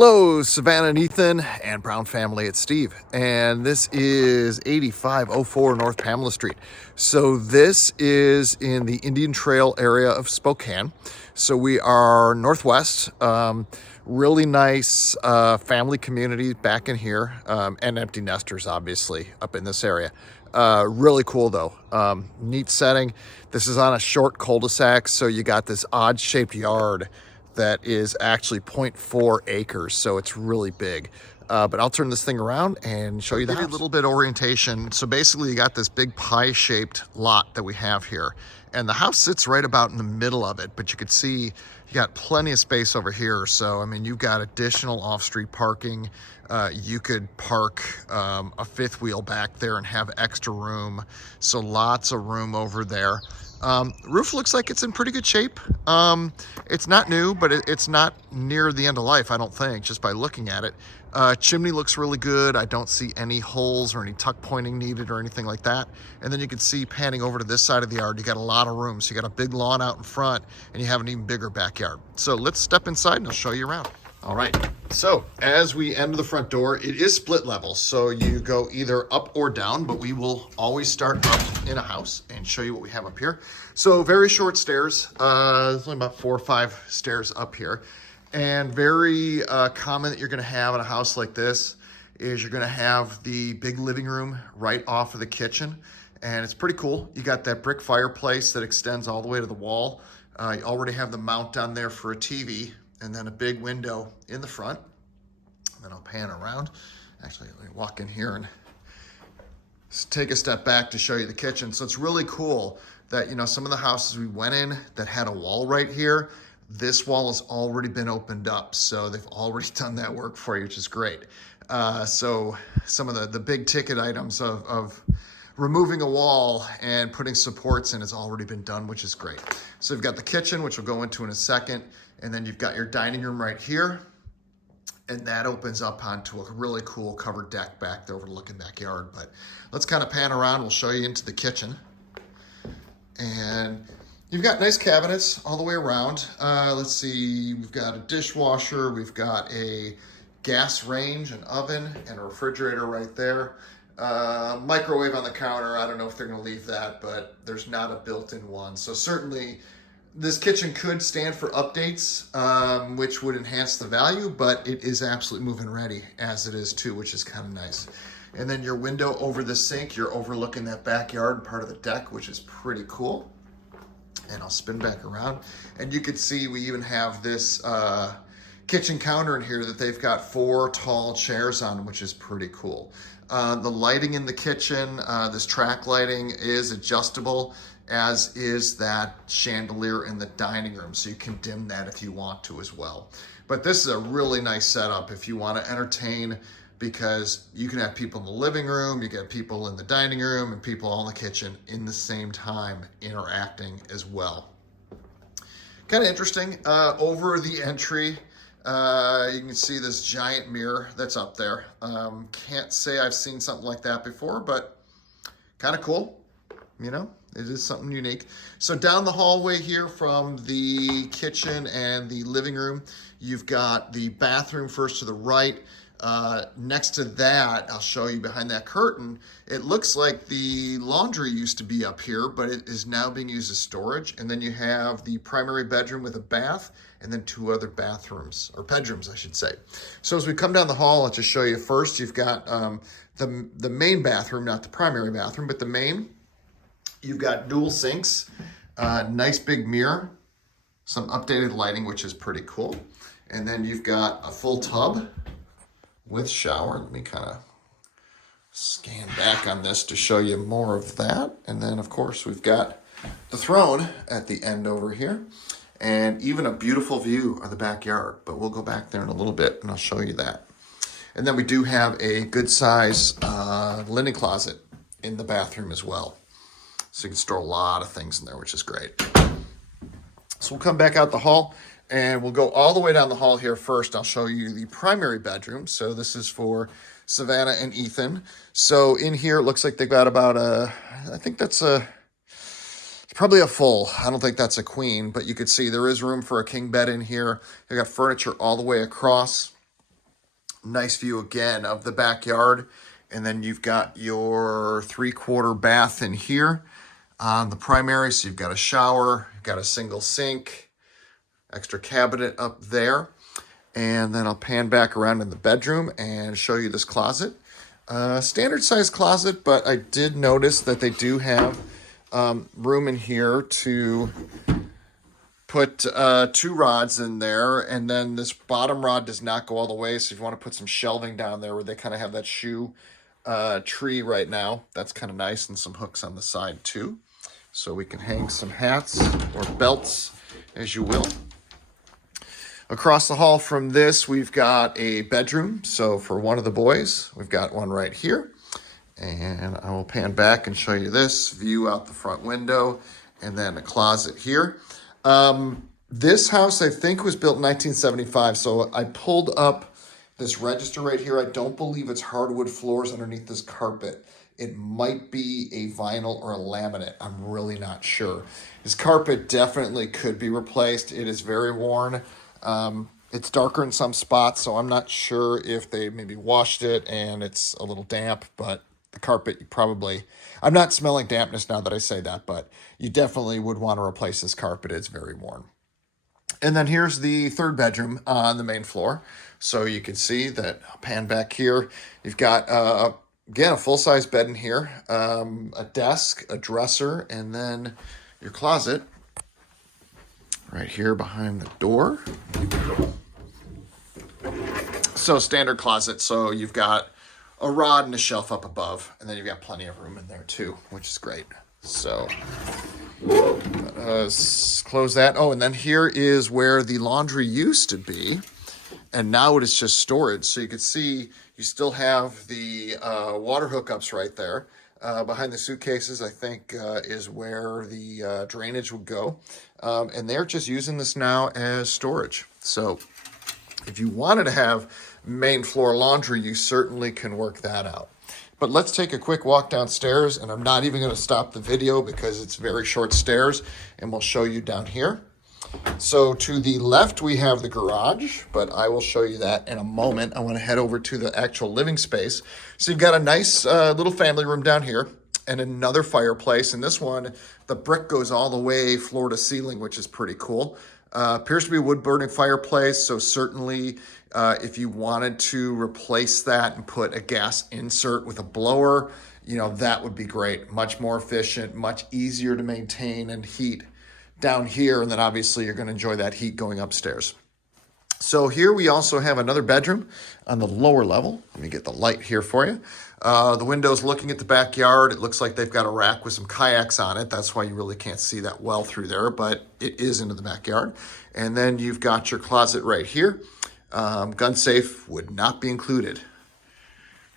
Hello, Savannah and Ethan and Brown family. It's Steve, and this is 8504 North Pamela Street. So this is in the Indian Trail area of Spokane. So we are northwest. Really nice family community back in here, and empty nesters, obviously, up in this area. Really cool though. Neat setting. This is on a short cul-de-sac, so you got this odd-shaped yard that is actually 0.4 acres, so it's really big. But I'll turn this thing around and show you the house. Give you a little bit of orientation. So basically you got this big pie-shaped lot that we have here, and the house sits right about in the middle of it, but you could see you got plenty of space over here. So, I mean, you've got additional off-street parking. You could park a fifth wheel back there and have extra room. So lots of room over there. Roof looks like it's in pretty good shape. It's not new, but it's not near the end of life, I don't think, just by looking at it. Chimney looks really good. I don't see any holes or any tuck pointing needed or anything like that. And then you can see panning over to this side of the yard, you got a lot of room. So you got a big lawn out in front and you have an even bigger backyard. So let's step inside and I'll show you around. All right, so as we enter the front door, it is split level. So you go either up or down, but we will always start up in a house and show you what we have up here. So very short stairs, there's only about 4 or 5 stairs up here. And very common that you're gonna have in a house like this is you're gonna have the big living room right off of the kitchen. And it's pretty cool. You got that brick fireplace that extends all the way to the wall. You already have the mount on there for a TV, and then a big window in the front. And then I'll pan around. Actually, let me walk in here and take a step back to show you the kitchen. So it's really cool that, you know, some of the houses we went in that had a wall right here, this wall has already been opened up. So they've already done that work for you, which is great. So some of the big ticket items of removing a wall and putting supports in has already been done, which is great. So we've got the kitchen, which we'll go into in a second. And then you've got your dining room right here. And that opens up onto a really cool covered deck back there overlooking backyard. But let's kind of pan around. We'll show you into the kitchen. And you've got nice cabinets all the way around. Let's see, we've got a dishwasher. We've got a gas range, an oven, and a refrigerator right there. Microwave on the counter. I don't know if they're going to leave that, but there's not a built-in one. So certainly this kitchen could stand for updates, which would enhance the value, but it is absolutely move-in ready as it is too, which is kind of nice. And then your window over the sink, you're overlooking that backyard part of the deck, which is pretty cool. And I'll spin back around. And you can see we even have this kitchen counter in here that they've got 4 tall chairs on, which is pretty cool. The lighting in the kitchen, this track lighting is adjustable, as is that chandelier in the dining room. So you can dim that if you want to as well. But this is a really nice setup if you want to entertain, because you can have people in the living room, you get people in the dining room, and people all in the kitchen in the same time interacting as well. Kind of interesting. Over the entry, you can see this giant mirror that's up there. Can't say I've seen something like that before, but kind of cool, you know? It is something unique. So down the hallway here from the kitchen and the living room, you've got the bathroom first to the right. Next to that, I'll show you behind that curtain, it looks like the laundry used to be up here, but it is now being used as storage. And then you have the primary bedroom with a bath, and then 2 other bathrooms, or bedrooms, I should say. So as we come down the hall, I'll just show you first, you've got the main bathroom, not the primary bathroom, but the main. You've got dual sinks, nice big mirror, some updated lighting, which is pretty cool. And then you've got a full tub with shower. Let me kind of scan back on this to show you more of that. And then, of course, we've got the throne at the end over here, and even a beautiful view of the backyard. But we'll go back there in a little bit, and I'll show you that. And then we do have a good size linen closet in the bathroom as well. So you can store a lot of things in there, which is great. So we'll come back out the hall, and we'll go all the way down the hall here first. I'll show you the primary bedroom. So this is for Savannah and Ethan. So in here, it looks like they've got about I think that's probably a full. I don't think that's a queen, but you could see there is room for a king bed in here. They've got furniture all the way across. Nice view again of the backyard. And then you've got your 3/4 bath in here on the primary. So you've got a shower, you've got a single sink, extra cabinet up there. And then I'll pan back around in the bedroom and show you this closet. Standard size closet, but I did notice that they do have room in here to put 2 rods in there, and then this bottom rod does not go all the way, so if you want to put some shelving down there where they kind of have that shoe tree right now, that's kind of nice, and some hooks on the side too. So we can hang some hats or belts, as you will. Across the hall from this, we've got a bedroom. So for one of the boys, we've got one right here. And I will pan back and show you this view out the front window, and then a closet here. This house, I think, was built in 1975. So I pulled up this register right here. I don't believe it's hardwood floors underneath this carpet. It might be a vinyl or a laminate. I'm really not sure. This carpet definitely could be replaced. It is very worn. It's darker in some spots, so I'm not sure if they maybe washed it and it's a little damp, but the carpet, you probably, I'm not smelling dampness now that I say that, but you definitely would want to replace this carpet. It's very worn. And then here's the 3rd bedroom on the main floor. So you can see that, I'll pan back here. You've got, again, a full-size bed in here, a desk, a dresser, and then your closet right here behind the door. So standard closet. So you've got a rod and a shelf up above, and then you've got plenty of room in there too, which is great. So close that. Oh, and then here is where the laundry used to be, and now it is just storage. So you can see you still have the water hookups right there. Behind the suitcases, I think, is where the drainage would go. And they're just using this now as storage. So if you wanted to have main floor laundry, you certainly can work that out. But let's take a quick walk downstairs, and I'm not even going to stop the video because it's very short stairs, and we'll show you down here. So to the left, we have the garage, but I will show you that in a moment. I want to head over to the actual living space. So you've got a nice little family room down here and another fireplace. And this one, the brick goes all the way floor to ceiling, which is pretty cool. Appears to be a wood burning fireplace. So certainly if you wanted to replace that and put a gas insert with a blower, you know, that would be great. Much more efficient, much easier to maintain and heat down here, and then obviously you're going to enjoy that heat going upstairs. So here we also have another bedroom on the lower level. Let me get the light here for you. The window's looking at the backyard. It looks like they've got a rack with some kayaks on it. That's why you really can't see that well through there, but it is into the backyard. And then you've got your closet right here. Gun safe would not be included.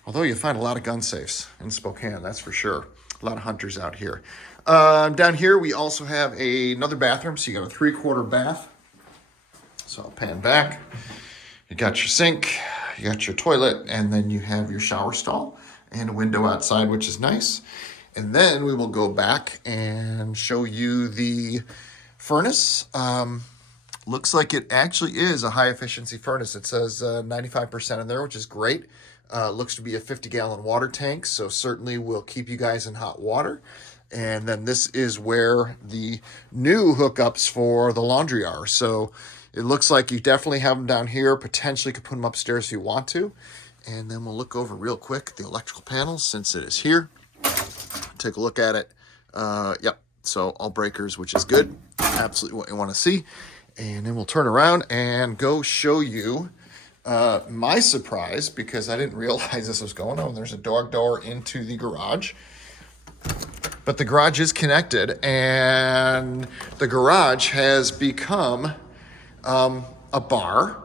Although you find a lot of gun safes in Spokane, that's for sure. A lot of hunters out here. Down here, we also have another bathroom. So you got a 3/4 bath. So I'll pan back. You got your sink, you got your toilet, and then you have your shower stall and a window outside, which is nice. And then we will go back and show you the furnace. Looks like it actually is a high efficiency furnace. It says 95% in there, which is great. Looks to be a 50-gallon water tank, so certainly will keep you guys in hot water. And then this is where the new hookups for the laundry are. So it looks like you definitely have them down here. Potentially could put them upstairs if you want to. And then we'll look over real quick the electrical panels since it is here. Take a look at it. Yep, so all breakers, which is good. Absolutely what you want to see. And then we'll turn around and go show you my surprise, because I didn't realize this was going on. There's a dog door into the garage. But the garage is connected, and the garage has become a bar.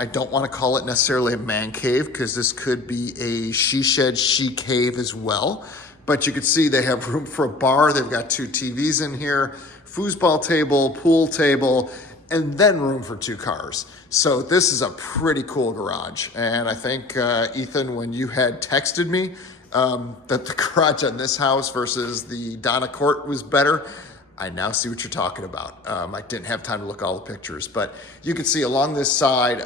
I don't want to call it necessarily a man cave, because this could be a she shed, she cave as well. But you can see they have room for a bar. They've got 2 TVs in here, foosball table, pool table, and then room for 2 cars. So this is a pretty cool garage. And I think, Ethan, when you had texted me that the garage on this house versus the Donna Court was better, I now see what you're talking about. I didn't have time to look at all the pictures, but you can see along this side,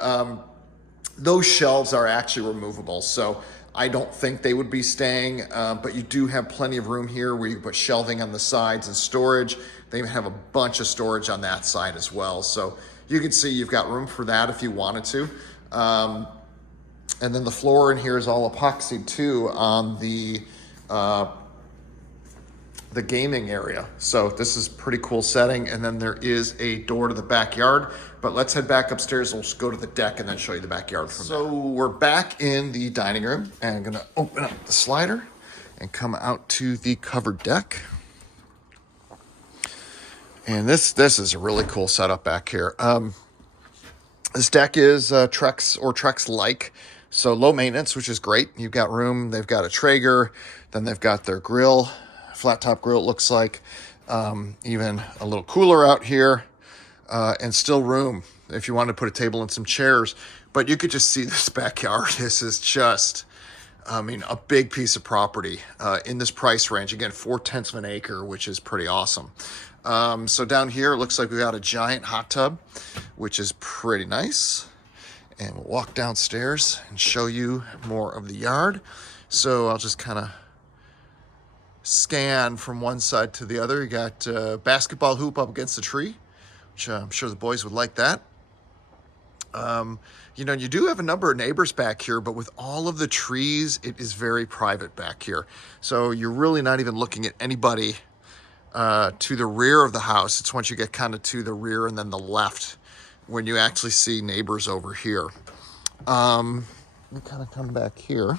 Those shelves are actually removable, so I don't think they would be staying, but you do have plenty of room here where you can put shelving on the sides and storage. They even have a bunch of storage on that side as well. So you can see you've got room for that if you wanted to. And then the floor in here is all epoxy too on the gaming area. So this is pretty cool setting. And then there is a door to the backyard, but let's head back upstairs. We'll just go to the deck and then show you the backyard from there. So we're back in the dining room and I'm gonna open up the slider and come out to the covered deck. And this is a really cool setup back here. This deck is Trex-like, so low maintenance, which is great. You've got room. They've got a Traeger, then they've got their grill, flat top grill, it looks like. Even a little cooler out here, and still room if you wanted to put a table and some chairs. But you could just see this backyard. This is just, I mean, a big piece of property in this price range. Again, 4/10 of an acre, which is pretty awesome. So down here, it looks like we got a giant hot tub, which is pretty nice. And we'll walk downstairs and show you more of the yard. So I'll just kind of scan from one side to the other. You got a basketball hoop up against the tree, which I'm sure the boys would like that. You know, you do have a number of neighbors back here, but with all of the trees, it is very private back here. So you're really not even looking at anybody to the rear of the house. It's once you get kind of to the rear and then the left when you actually see neighbors over here. Let me kind of come back here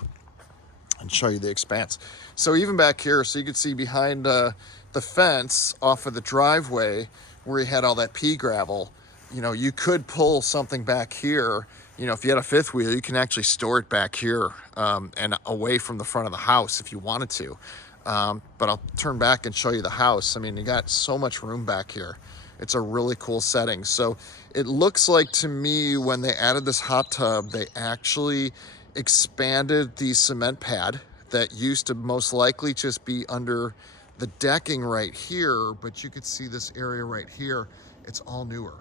and show you the expanse. So even back here, so you can see behind the fence off of the driveway where you had all that pea gravel, you know, you could pull something back here. You know, if you had a fifth wheel, you can actually store it back here and away from the front of the house if you wanted to. But I'll turn back and show you the house. I mean, you got so much room back here. It's a really cool setting. So it looks like to me when they added this hot tub, they actually expanded the cement pad that used to most likely just be under the decking right here, but you could see this area right here. It's all newer,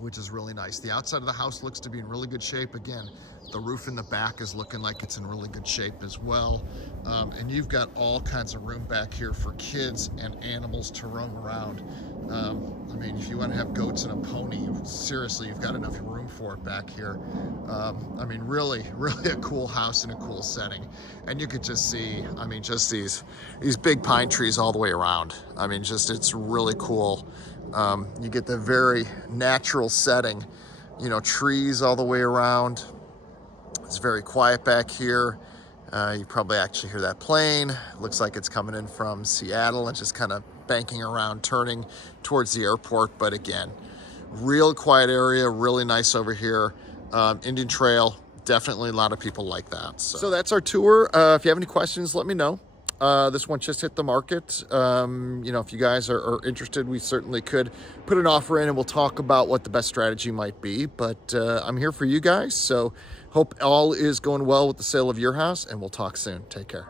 which is really nice. The outside of the house looks to be in really good shape. Again, the roof in the back is looking like it's in really good shape as well. And you've got all kinds of room back here for kids and animals to roam around. I mean, if you want to have goats and a pony, seriously, you've got enough room for it back here. I mean, really a cool house in a cool setting. And you could just see, I mean, just these big pine trees all the way around. I mean, just, it's really cool. You get the very natural setting, you know, trees all the way around. It's very quiet back here. You probably actually hear that plane. Looks like it's coming in from Seattle and just kind of banking around, turning towards the airport. But again, real quiet area, really nice over here. Indian Trail, definitely a lot of people like that. So that's our tour. If you have any questions, let me know. This one just hit the market. You know, if you guys are interested, we certainly could put an offer in and we'll talk about what the best strategy might be. But I'm here for you guys. So hope all is going well with the sale of your house and we'll talk soon. Take care.